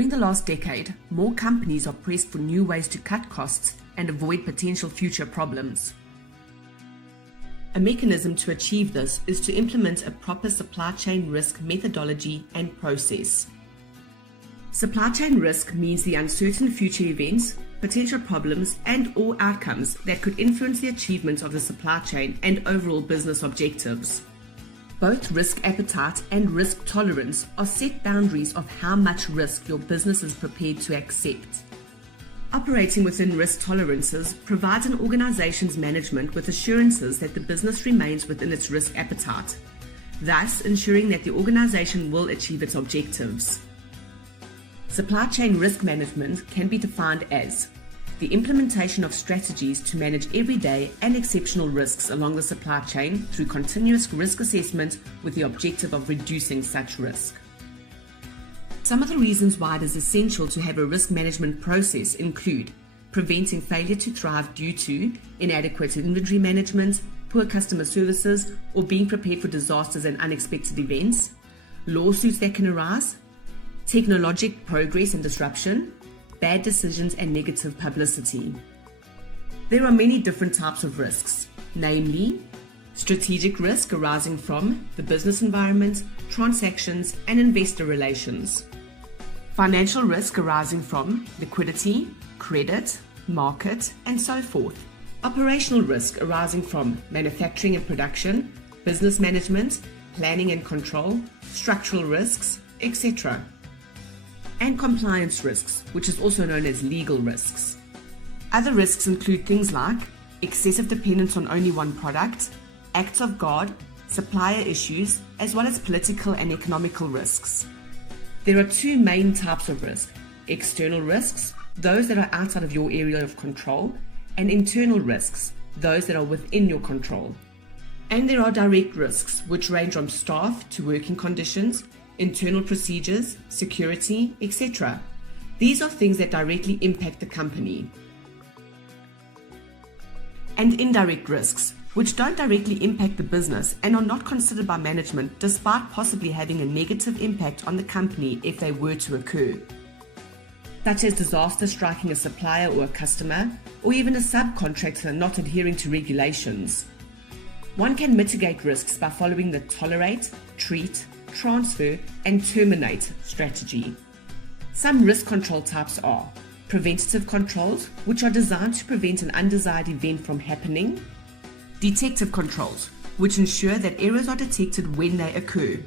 During the last decade, more companies are pressed for new ways to cut costs and avoid potential future problems. A mechanism to achieve this is to implement a proper supply chain risk methodology and process. Supply chain risk means the uncertain future events, potential problems, and/or outcomes that could influence the achievement of the supply chain and overall business objectives. Both risk appetite and risk tolerance are set boundaries of how much risk your business is prepared to accept. Operating within risk tolerances provides an organization's management with assurances that the business remains within its risk appetite, thus ensuring that the organization will achieve its objectives. Supply chain risk management can be defined as the implementation of strategies to manage everyday and exceptional risks along the supply chain through continuous risk assessment with the objective of reducing such risk. Some of the reasons why it is essential to have a risk management process include preventing failure to thrive due to inadequate inventory management, poor customer services, or being prepared for disasters and unexpected events, lawsuits that can arise, technological progress and disruption, bad decisions and negative publicity. There are many different types of risks, namely strategic risk arising from the business environment, transactions, and investor relations. Financial risk arising from liquidity, credit, market, and so forth. Operational risk arising from manufacturing and production, business management, planning and control, structural risks, etc. And compliance risks, which is also known as legal risks. Other risks include things like excessive dependence on only one product, acts of God, supplier issues, as well as political and economical risks. There are two main types of risk: external risks, those that are outside of your area of control, and internal risks, those that are within your control. And there are direct risks, which range from staff to working conditions, internal procedures, security, etc. These are things that directly impact the company. And indirect risks, which don't directly impact the business and are not considered by management despite possibly having a negative impact on the company if they were to occur, such as disaster striking a supplier or a customer, or even a subcontractor not adhering to regulations. One can mitigate risks by following the tolerate, treat, transfer, and terminate strategy. Some risk control types are preventative controls, which are designed to prevent an undesired event from happening; detective controls, which ensure that errors are detected when they occur;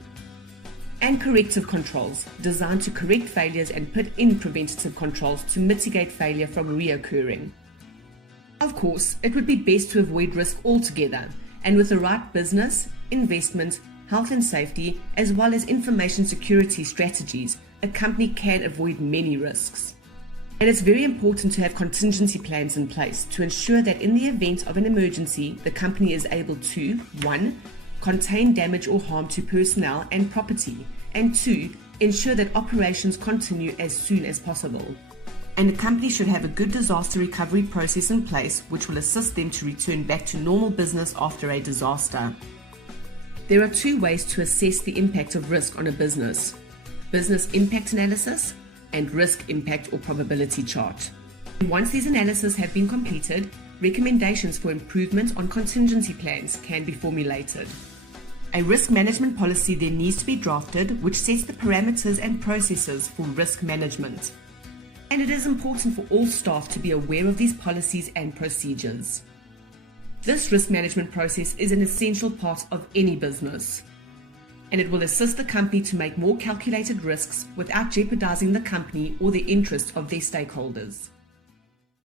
and corrective controls, designed to correct failures and put in preventative controls to mitigate failure from reoccurring. Of course, it would be best to avoid risk altogether, and with the right business, investment, health and safety, as well as information security strategies, a company can avoid many risks. And it's very important to have contingency plans in place to ensure that in the event of an emergency, the company is able to 1. Contain damage or harm to personnel and property, and 2. Ensure that operations continue as soon as possible. And the company should have a good disaster recovery process in place which will assist them to return back to normal business after a disaster. There are two ways to assess the impact of risk on a business: business impact analysis and risk impact or probability chart. And once these analyses have been completed, recommendations for improvement on contingency plans can be formulated. A risk management policy then needs to be drafted, which sets the parameters and processes for risk management. And it is important for all staff to be aware of these policies and procedures. This risk management process is an essential part of any business, and it will assist the company to make more calculated risks without jeopardizing the company or the interest of their stakeholders.